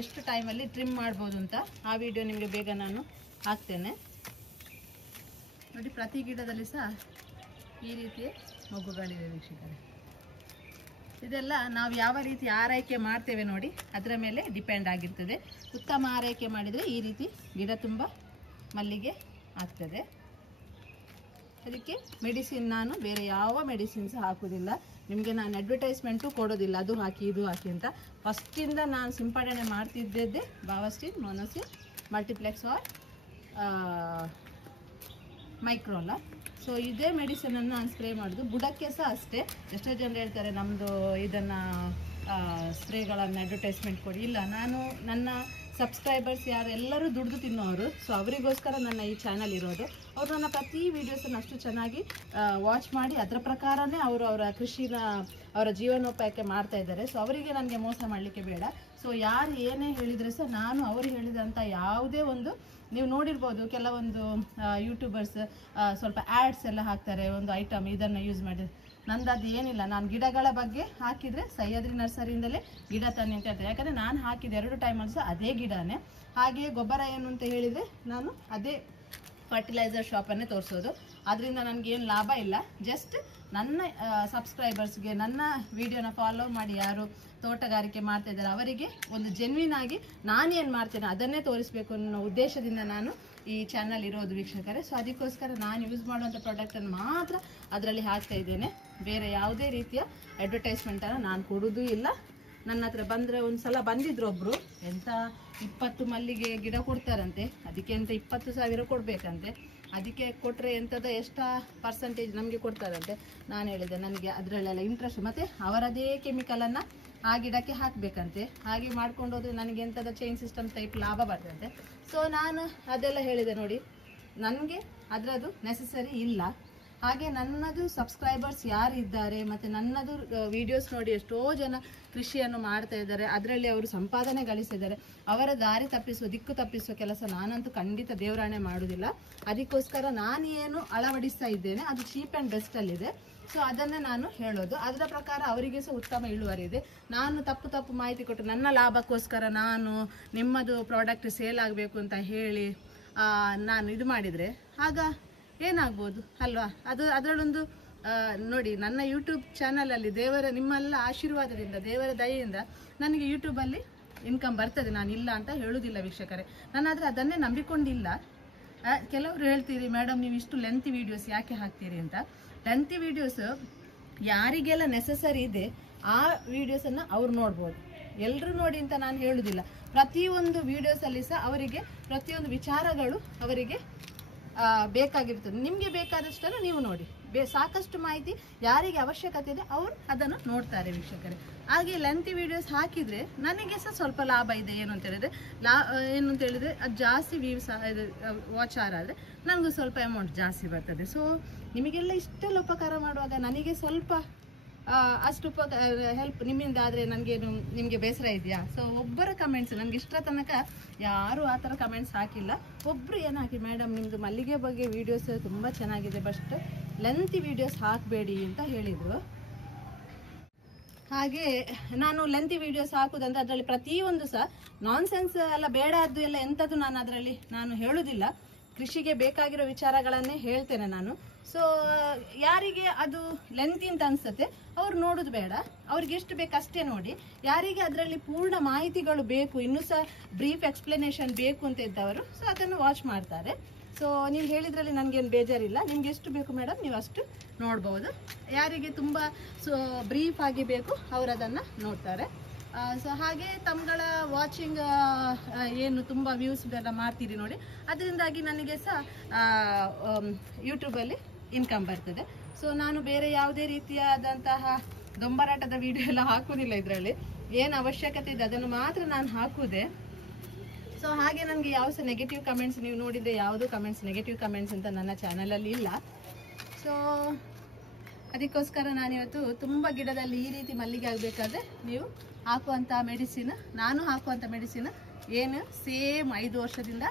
ಎಷ್ಟು ಟೈಮಲ್ಲಿ ಟ್ರಿಮ್ ಮಾಡ್ಬೋದು ಅಂತ. ಆ ವಿಡಿಯೋ ನಿಮಗೆ ಬೇಗ ನಾನು ಹಾಕ್ತೇನೆ ನೋಡಿ. ಪ್ರತಿ ಗಿಡದಲ್ಲಿ ಸಹ ಈ ರೀತಿಯ ಮೊಗ್ಗುಗಳಿವೆ ವೀಕ್ಷಕರೇ. ಇದೆಲ್ಲ ನಾವು ಯಾವ ರೀತಿ ಆರೈಕೆ ಮಾಡ್ತೇವೆ ನೋಡಿ, ಅದರ ಮೇಲೆ ಡಿಪೆಂಡ್ ಆಗಿರ್ತದೆ. ಉತ್ತಮ ಆರೈಕೆ ಮಾಡಿದರೆ ಈ ರೀತಿ ಗಿಡ ತುಂಬ ಮಲ್ಲಿಗೆ ಆಗ್ತದೆ. ಅದಕ್ಕೆ ಮೆಡಿಸಿನ್ ನಾನು ಬೇರೆ ಯಾವ ಮೆಡಿಸಿನ್ಸ್ ಹಾಕೋದಿಲ್ಲ. ನಿಮಗೆ ನಾನು ಅಡ್ವರ್ಟೈಸ್ಮೆಂಟು ಕೊಡೋದಿಲ್ಲ, ಅದು ಹಾಕಿ ಇದು ಹಾಕಿ ಅಂತ. ಫಸ್ಟಿಂದ ನಾನು ಸಿಂಪಡಣೆ ಮಾಡ್ತಿದ್ದೇ ಬಾವಸ್ಟಿನ್, ಮೊನೋಸಿನ್, ಮಲ್ಟಿಪ್ಲೆಕ್ಸ್ ಆರ್ ಮೈಕ್ರೋಲ. ಸೊ ಇದೇ ಮೆಡಿಸಿನನ್ನು ನಾನು ಸ್ಪ್ರೇ ಮಾಡೋದು. ಬುಡಕ್ಕೆ ಸಹ ಅಷ್ಟೇ. ಎಷ್ಟೋ ಜನರು ಹೇಳ್ತಾರೆ ನಮ್ಮದು ಇದನ್ನು ಸ್ಪ್ರೇಗಳನ್ನು ಅಡ್ವರ್ಟೈಸ್ಮೆಂಟ್ ಕೊಡಿ. ಇಲ್ಲ, ನಾನು ನನ್ನ ಸಬ್ಸ್ಕ್ರೈಬರ್ಸ್ ಯಾರೆಲ್ಲರೂ ದುಡ್ದು ತಿನ್ನೋರು, ಸೊ ಅವರಿಗೋಸ್ಕರ ನನ್ನ ಈ ಚಾನಲ್ ಇರೋದು. ಅವರು ನನ್ನ ಪ್ರತಿ ವೀಡಿಯೋಸನ್ನು ಅಷ್ಟು ಚೆನ್ನಾಗಿ ವಾಚ್ ಮಾಡಿ ಅದರ ಪ್ರಕಾರನೇ ಅವರ ಕೃಷಿನ ಅವರ ಜೀವನೋಪಾಯಕ್ಕೆ ಮಾಡ್ತಾ ಇದ್ದಾರೆ. ಸೊ ಅವರಿಗೆ ನನಗೆ ಮೋಸ ಮಾಡಲಿಕ್ಕೆ ಬೇಡ. ಸೊ ಯಾರು ಏನೇ ಹೇಳಿದರೆ ಸಹ ನಾನು ಅವರು ಹೇಳಿದಂಥ ಯಾವುದೇ ಒಂದು, ನೀವು ನೋಡಿರ್ಬೋದು ಕೆಲವೊಂದು ಯೂಟ್ಯೂಬರ್ಸ್ ಸ್ವಲ್ಪ ಆ್ಯಡ್ಸ್ ಎಲ್ಲ ಹಾಕ್ತಾರೆ, ಒಂದು ಐಟಮ್ ಇದನ್ನು ಯೂಸ್ ಮಾಡಿ. ನಂದು ಅದು ಏನಿಲ್ಲ. ನಾನು ಗಿಡಗಳ ಬಗ್ಗೆ ಹಾಕಿದರೆ ಸಹ್ಯಾದ್ರಿ ನರ್ಸರಿಯಿಂದಲೇ ಗಿಡ ತನ್ನಿ ಅಂತ ಹೇಳ್ತಾರೆ. ಯಾಕಂದರೆ ನಾನು ಹಾಕಿದ 2 ಟೈಮಲ್ಲಿ ಸಹ ಅದೇ ಗಿಡನೇ. ಹಾಗೆಯೇ ಗೊಬ್ಬರ ಏನು ಅಂತ ಹೇಳಿದರೆ ನಾನು ಅದೇ ಫರ್ಟಿಲೈಸರ್ ಶಾಪನ್ನೇ ತೋರಿಸೋದು. ಅದರಿಂದ ನನಗೇನು ಲಾಭ ಇಲ್ಲ. ಜಸ್ಟ್ ನನ್ನ ಸಬ್ಸ್ಕ್ರೈಬರ್ಸ್ಗೆ ನನ್ನ ವಿಡಿಯೋನ ಫಾಲೋ ಮಾಡಿ ಯಾರು ತೋಟಗಾರಿಕೆ ಮಾಡ್ತಾ ಇದ್ದಾರೆ ಅವರಿಗೆ ಒಂದು ಜೆನ್ವಿನ್ ಆಗಿ ನಾನೇನು ಮಾಡ್ತೇನೆ ಅದನ್ನೇ ತೋರಿಸಬೇಕು ಅನ್ನೋ ಉದ್ದೇಶದಿಂದ ನಾನು ಈ ಚಾನಲ್ ಇರೋದು ವೀಕ್ಷಕರೇ. ಸೊ ಅದಕ್ಕೋಸ್ಕರ ನಾನು ಯೂಸ್ ಮಾಡುವಂಥ ಪ್ರಾಡಕ್ಟನ್ನು ಮಾತ್ರ ಅದರಲ್ಲಿ ಹಾಕ್ತಾ ಇದ್ದೇನೆ. ಬೇರೆ ಯಾವುದೇ ರೀತಿಯ ಅಡ್ವರ್ಟೈಸ್ಮೆಂಟನ್ನು ನಾನು ಕೊಡೋದು ಇಲ್ಲ. ನನ್ನ ಹತ್ರ ಬಂದರೆ ಒಂದು ಸಲ ಬಂದಿದ್ರು ಒಬ್ಬರು, ಎಂಥ 20 ಮಲ್ಲಿಗೆ ಗಿಡ ಕೊಡ್ತಾರಂತೆ, ಅದಕ್ಕೆ ಅಂತ 20,000 ಕೊಡಬೇಕಂತೆ. ಅದಕ್ಕೆ ಕೊಟ್ಟರೆ ಎಂಥದ ಎಷ್ಟು ಪರ್ಸೆಂಟೇಜ್ ನಮಗೆ ಕೊಡ್ತಾರಂತೆ. ನಾನು ಹೇಳಿದೆ ನನಗೆ ಅದರಲ್ಲೆಲ್ಲ ಇಂಟ್ರೆಸ್ಟ್, ಮತ್ತು ಅವರದೇ ಕೆಮಿಕಲನ್ನು ಆ ಗಿಡಕ್ಕೆ ಹಾಕಬೇಕಂತೆ. ಹಾಗೆ ಮಾಡ್ಕೊಂಡು ಹೋದರೆ ನನಗೆ ಎಂಥದ ಚೈನ್ ಸಿಸ್ಟಮ್ ಟೈಪ್ ಲಾಭ ಬರ್ತದಂತೆ. ಸೊ ನಾನು ಅದೆಲ್ಲ ಹೇಳಿದೆ ನೋಡಿ, ನನಗೆ ಅದರದ್ದು ನೆಸಸರಿ ಇಲ್ಲ. ಹಾಗೆ ನನ್ನದು ಸಬ್ಸ್ಕ್ರೈಬರ್ಸ್ ಯಾರಿದ್ದಾರೆ ಮತ್ತು ನನ್ನದು ವಿಡಿಯೋಸ್ ನೋಡಿ ಎಷ್ಟೋ ಜನ ಕೃಷಿಯನ್ನು ಮಾಡ್ತಾ ಇದ್ದಾರೆ, ಅದರಲ್ಲಿ ಅವರು ಸಂಪಾದನೆ ಗಳಿಸಿದ್ದಾರೆ. ಅವರ ದಾರಿ ತಪ್ಪಿಸುವ, ದಿಕ್ಕು ತಪ್ಪಿಸುವ ಕೆಲಸ ನಾನಂತೂ ಖಂಡಿತ ದೇವರಾಣೆ ಮಾಡೋದಿಲ್ಲ. ಅದಕ್ಕೋಸ್ಕರ ನಾನು ಏನು ಅಳವಡಿಸ್ತಾ ಇದ್ದೇನೆ ಅದು ಚೀಪ್ ಆ್ಯಂಡ್ ಬೆಸ್ಟಲ್ಲಿದೆ. ಸೊ ಅದನ್ನೇ ನಾನು ಹೇಳೋದು. ಅದರ ಪ್ರಕಾರ ಅವರಿಗೆ ಸಹ ಉತ್ತಮ ಇಳುವರಿ ಇದೆ. ನಾನು ತಪ್ಪು ಮಾಹಿತಿ ಕೊಟ್ಟು ನನ್ನ ಲಾಭಕ್ಕೋಸ್ಕರ ನಾನು ನಿಮ್ಮದು ಪ್ರಾಡಕ್ಟ್ ಸೇಲ್ ಆಗಬೇಕು ಅಂತ ಹೇಳಿ ನಾನು ಇದು ಮಾಡಿದರೆ ಆಗ ಏನಾಗ್ಬೋದು ಅಲ್ವಾ? ಅದರಲ್ಲೊಂದು ನೋಡಿ, ನನ್ನ ಯೂಟ್ಯೂಬ್ ಚಾನಲಲ್ಲಿ ನಿಮ್ಮೆಲ್ಲ ಆಶೀರ್ವಾದದಿಂದ, ದೇವರ ದಯೆಯಿಂದ ನನಗೆ ಯೂಟ್ಯೂಬಲ್ಲಿ ಇನ್ಕಮ್ ಬರ್ತದೆ. ನಾನು ಇಲ್ಲ ಅಂತ ಹೇಳೋದಿಲ್ಲ ವೀಕ್ಷಕರೇ. ನಾನು ಆದರೆ ಅದನ್ನೇ ನಂಬಿಕೊಂಡಿಲ್ಲ. ಕೆಲವರು ಹೇಳ್ತೀರಿ ಮೇಡಮ್ ನೀವು ಇಷ್ಟು ಲೆಂತಿ ವೀಡಿಯೋಸ್ ಯಾಕೆ ಹಾಕ್ತೀರಿ ಅಂತ. ಲೆಂತಿ ವೀಡಿಯೋಸ್ ಯಾರಿಗೆಲ್ಲ ನೆಸಸರಿ ಇದೆ ಆ ವೀಡಿಯೋಸನ್ನು ಅವ್ರು ನೋಡ್ಬೋದು. ಎಲ್ಲರೂ ನೋಡಿ ಅಂತ ನಾನು ಹೇಳುವುದಿಲ್ಲ. ಪ್ರತಿಯೊಂದು ವಿಡಿಯೋಸಲ್ಲಿ ಸಹ ಅವರಿಗೆ ಪ್ರತಿಯೊಂದು ವಿಚಾರಗಳು ಅವರಿಗೆ ಬೇಕಾಗಿರ್ತದೆ. ನಿಮಗೆ ಬೇಕಾದಷ್ಟನ್ನು ನೀವು ನೋಡಿ. ಸಾಕಷ್ಟು ಮಾಹಿತಿ ಯಾರಿಗೆ ಅವಶ್ಯಕತೆ ಇದೆ ಅವರು ಅದನ್ನು ನೋಡ್ತಾರೆ ವೀಕ್ಷಕರೇ. ಹಾಗೆ ಲೆಂತಿ ವಿಡಿಯೋಸ್ ಹಾಕಿದರೆ ನನಗೆ ಸಹ ಸ್ವಲ್ಪ ಲಾಭ ಇದೆ. ಏನು ಅಂತ ಹೇಳಿದರೆ ಅದು ಜಾಸ್ತಿ ವ್ಯೂಸ್ ವಾಚ್ ಅವರ್ ಆದರೆ ನನಗೂ ಸ್ವಲ್ಪ ಅಮೌಂಟ್ ಜಾಸ್ತಿ ಬರ್ತದೆ. ಸೊ ನಿಮಗೆಲ್ಲ ಇಷ್ಟೆಲ್ಲ ಉಪಕಾರ ಮಾಡುವಾಗ ನನಗೆ ಸ್ವಲ್ಪ ಅಷ್ಟು ಹೆಲ್ಪ್ ನಿಮ್ಮಿಂದ ಆದರೆ ನನಗೇನು ನಿಮಗೆ ಬೇಸರ ಇದೆಯಾ? ಸೊ ಒಬ್ಬರ ಕಮೆಂಟ್ಸ್ ನನಗೆ ಇಷ್ಟರ ತನಕ ಯಾರೂ ಆ ಥರ ಕಮೆಂಟ್ಸ್ ಹಾಕಿಲ್ಲ. ಒಬ್ಬರು ಏನು ಹಾಕಿ, ಮೇಡಮ್ ನಿಮ್ಮದು ಮಲ್ಲಿಗೆ ಬಗ್ಗೆ ವೀಡಿಯೋಸ್ ತುಂಬ ಚೆನ್ನಾಗಿದೆ, ಬಟ್ ಲೆಂತಿ ವೀಡಿಯೋಸ್ ಹಾಕಬೇಡಿ ಅಂತ ಹೇಳಿದರು. ಹಾಗೆ ನಾನು ಲೆಂತಿ ವೀಡಿಯೋಸ್ ಹಾಕುದಂದ್ರೆ ಅದರಲ್ಲಿ ಪ್ರತಿಯೊಂದು ಸಹ ನಾನ್ಸೆನ್ಸ್ ಎಲ್ಲ ಬೇಡ ಅದು ಎಲ್ಲ ಎಂಥದ್ದು ನಾನು ಹೇಳುವುದಿಲ್ಲ. ಕೃಷಿಗೆ ಬೇಕಾಗಿರೋ ವಿಚಾರಗಳನ್ನೇ ಹೇಳ್ತೇನೆ ನಾನು. ಸೊ ಯಾರಿಗೆ ಅದು ಲೆಂತಿ ಅಂತ ಅನ್ಸುತ್ತೆ ಅವ್ರು ನೋಡೋದು ಬೇಡ, ಅವ್ರಿಗೆ ಎಷ್ಟು ಬೇಕು ಅಷ್ಟೇ ನೋಡಿ. ಯಾರಿಗೆ ಅದರಲ್ಲಿ ಪೂರ್ಣ ಮಾಹಿತಿಗಳು ಬೇಕು, ಇನ್ನೂ ಸಹ ಬ್ರೀಫ್ ಎಕ್ಸ್ಪ್ಲನೇಷನ್ ಬೇಕು ಅಂತ ಇದ್ದವರು ಸೊ ಅದನ್ನು ವಾಚ್ ಮಾಡ್ತಾರೆ. ಸೊ ನೀವು ಹೇಳಿದ್ರಲ್ಲಿ ನನಗೇನು ಬೇಜಾರಿಲ್ಲ. ನಿಮ್ಗೆ ಎಷ್ಟು ಬೇಕು ಮೇಡಮ್ ನೀವು ಅಷ್ಟು ನೋಡ್ಬೋದು. ಯಾರಿಗೆ ತುಂಬ ಬ್ರೀಫ್ ಆಗಿ ಬೇಕು ಅವರು ಅದನ್ನು ನೋಡ್ತಾರೆ. ಸೊ ಹಾಗೆ ತಮ್ಮಗಳ ವಾಚಿಂಗ್ ಏನು ತುಂಬ ವ್ಯೂಸ್ ಎಲ್ಲ ಮಾಡ್ತೀರಿ ನೋಡಿ, ಅದರಿಂದಾಗಿ ನನಗೆ ಸಹ ಯೂಟ್ಯೂಬಲ್ಲಿ ಇನ್ಕಮ್ ಬರ್ತದೆ. ಸೊ ನಾನು ಬೇರೆ ಯಾವುದೇ ರೀತಿಯಾದಂತಹ ದೊಂಬರಾಟದ ವಿಡಿಯೋ ಎಲ್ಲ ಹಾಕುವುದಿಲ್ಲ. ಇದರಲ್ಲಿ ಏನು ಅವಶ್ಯಕತೆ ಇದೆ ಅದನ್ನು ಮಾತ್ರ ನಾನು ಹಾಕುವುದೇ. ಸೊ ಹಾಗೆ ನನಗೆ ಯಾವ ಸಹ ನೆಗೆಟಿವ್ ಕಮೆಂಟ್ಸ್ ನೀವು ನೋಡಿದರೆ ಯಾವುದೂ ಕಮೆಂಟ್ಸ್ ನೆಗೆಟಿವ್ ಕಮೆಂಟ್ಸ್ ಅಂತ ನನ್ನ ಚಾನಲಲ್ಲಿ ಇಲ್ಲ. ಸೊ ಅದಕ್ಕೋಸ್ಕರ ನಾನಿವತ್ತು ತುಂಬ ಗಿಡದಲ್ಲಿ ಈ ರೀತಿ ಮಲ್ಲಿಗೆ ಆಗಬೇಕಾದ್ರೆ ನೀವು ಹಾಕುವಂಥ ಮೆಡಿಸಿನ್, ನಾನು ಹಾಕುವಂಥ ಮೆಡಿಸಿನ್ ಏನು ಸೇಮ್ 5 ವರ್ಷದಿಂದ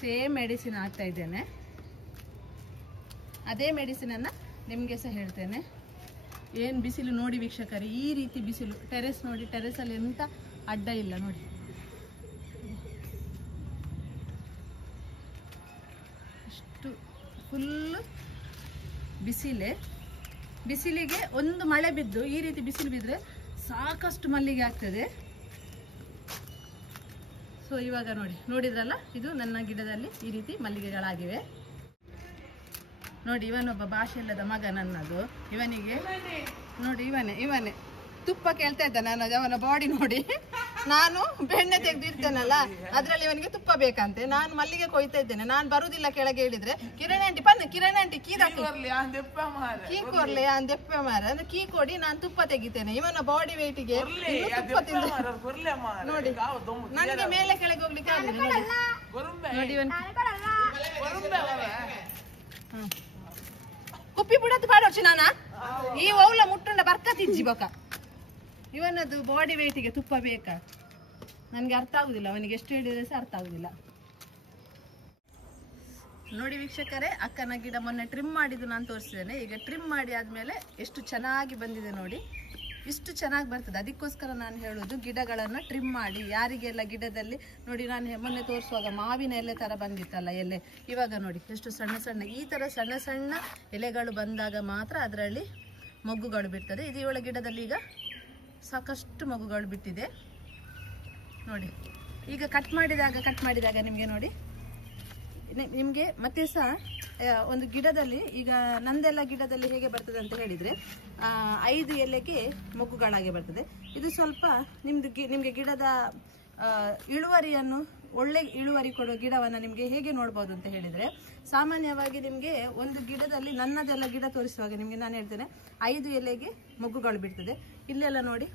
ಸೇಮ್ ಮೆಡಿಸಿನ್ ಹಾಕ್ತಾ ಇದ್ದೇನೆ. ಅದೇ ಮೆಡಿಸಿನನ್ನು ನಿಮಗೆ ಸಹ ಹೇಳ್ತೇನೆ. ಏನು ಬಿಸಿಲು ನೋಡಿ ವೀಕ್ಷಕರೇ, ಈ ರೀತಿ ಬಿಸಿಲು. ಟೆರೆಸ್ ನೋಡಿ, ಟೆರೆಸಲ್ಲಿ ಎಂಥ ಅಡ್ಡ ಇಲ್ಲ ನೋಡಿ. ಅಷ್ಟು ಫುಲ್ಲು ಬಿಸಿಲಿಗೆ ಒಂದು ಮಳೆ ಬಿದ್ದು ಈ ರೀತಿ ಬಿಸಿಲು ಬಿದ್ದರೆ ಸಾಕಷ್ಟು ಮಲ್ಲಿಗೆ ಆಗ್ತದೆ. ಸೊ ಇವಾಗ ನೋಡಿದ್ರಲ್ಲ, ಇದು ನನ್ನ ಗಿಡದಲ್ಲಿ ಈ ರೀತಿ ಮಲ್ಲಿಗೆಗಳಾಗಿವೆ ನೋಡಿ. ಇವನೊಬ್ಬ ಭಾಷೆ ಇಲ್ಲದ ಮಗ ನನ್ನದು. ಇವನಿಗೆ ನೋಡಿ, ಇವನೇ ತುಪ್ಪ ಕೇಳ್ತಾ ಇದ್ದಾನೆ. ಅವನ ಬಾಡಿ ನೋಡಿ, ನಾನು ಬೆಣ್ಣೆ ತೆಗೆದು ಇರ್ತೇನಲ್ಲ ಅದ್ರಲ್ಲಿ ಇವನಿಗೆ ತುಪ್ಪ ಬೇಕಂತೆ. ನಾನು ಮಲ್ಲಿಗೆ ಕೊಯ್ತಾ ಇದ್ದೇನೆ. ನಾನು ಬರುದಿಲ್ಲ ಕೆಳಗೆ ಹೇಳಿದ್ರೆ, ಕಿರಣ್ ಆಂಟಿ ಕೀ ಕೊರ್ಲೆ ಅಂದೆಪ್ಪ ಮಾರ ಅಂದ್ರೆ ಕೀ ಕೊಡಿ, ನಾನು ತುಪ್ಪ ತೆಗಿತೇನೆ. ಇವನ ಬಾಡಿ ವೇಟಿಗೆ ತುಪ್ಪ ತಿಂದು ನೋಡಿ, ನನಗೆ ಮೇಲೆ ಕೆಳಗೆ ಹೋಗ್ಲಿಕ್ಕೆ ಆಗಿದೆ ನೋಡಿ. ಇವನ್ ಕುಪ್ಪಿ ಬಿಡೋದು ಬಾಡೋಚು ನಾನ ಈ ಓವ್ಲ ಮುಟ್ಟಂಡ ಬರ್ಕ ತಿಜ್ಜಿ ಬೊಕ. ಇವನದು ಬಾಡಿ ವೇಟಿಗೆ ತುಪ್ಪ ಬೇಕಾ? ನನಗೆ ಅರ್ಥ ಆಗುದಿಲ್ಲ, ಅವನಿಗೆ ಎಷ್ಟು ಹೇಳಿದ್ರೆ ಸಹ ಅರ್ಥ ಆಗುದಿಲ್ಲ ನೋಡಿ ವೀಕ್ಷಕರೇ. ಅಕ್ಕನ ಗಿಡ ಮೊನ್ನೆ ಟ್ರಿಮ್ ಮಾಡಿದ್ದು ನಾನು ತೋರಿಸಿದ್ದೇನೆ. ಈಗ ಟ್ರಿಮ್ ಮಾಡಿ ಆದ್ಮೇಲೆ ಎಷ್ಟು ಚೆನ್ನಾಗಿ ಬಂದಿದೆ ನೋಡಿ, ಇಷ್ಟು ಚೆನ್ನಾಗಿ ಬರ್ತದೆ. ಅದಕ್ಕೋಸ್ಕರ ನಾನು ಹೇಳೋದು ಗಿಡಗಳನ್ನು ಟ್ರಿಮ್ ಮಾಡಿ. ಯಾರಿಗೆಲ್ಲ ಗಿಡದಲ್ಲಿ ನೋಡಿ, ನಾನು ಮೊನ್ನೆ ತೋರಿಸುವಾಗ ಮಾವಿನ ಎಲೆ ಥರ ಬಂದಿತ್ತಲ್ಲ ಎಲೆ, ಇವಾಗ ನೋಡಿ ಎಷ್ಟು ಸಣ್ಣ ಈ ಥರ ಸಣ್ಣ ಎಲೆಗಳು ಬಂದಾಗ ಮಾತ್ರ ಅದರಲ್ಲಿ ಮೊಗ್ಗುಗಳು ಬಿಡ್ತದೆ. ಇದು ಇವಳ ಗಿಡದಲ್ಲಿ ಈಗ ಸಾಕಷ್ಟು ಮೊಗ್ಗುಗಳು ಬಿಟ್ಟಿದೆ ನೋಡಿ. ಈಗ ಕಟ್ ಮಾಡಿದಾಗ ನಿಮಗೆ ನೋಡಿ, ನಿಮಗೆ ಮತ್ತೆ ಸಹ ಒಂದು ಗಿಡದಲ್ಲಿ, ಈಗ ನಂದೆಲ್ಲ ಗಿಡದಲ್ಲಿ ಹೇಗೆ ಬರ್ತದೆ ಅಂತ ಹೇಳಿದರೆ 5 ಎಲೆಗೆ ಮೊಗ್ಗುಗಳಾಗಿ ಬರ್ತದೆ. ಇದು ಸ್ವಲ್ಪ ನಿಮಗೆ ಗಿಡದ ಇಳುವರಿಯನ್ನು, ಒಳ್ಳೆ ಇಳುವರಿ ಕೊಡೋ ಗಿಡವನ್ನು ನಿಮಗೆ ಹೇಗೆ ನೋಡ್ಬೋದು ಅಂತ ಹೇಳಿದರೆ, ಸಾಮಾನ್ಯವಾಗಿ ನಿಮಗೆ ಒಂದು ಗಿಡದಲ್ಲಿ, ನನ್ನದೆಲ್ಲ ಗಿಡ ತೋರಿಸುವಾಗ ನಿಮಗೆ ನಾನು ಹೇಳ್ತೇನೆ 5 ಎಲೆಗೆ ಮೊಗ್ಗುಗಳು ಬಿಡ್ತದೆ. ಇಲ್ಲೆಲ್ಲ ನೋಡಿ,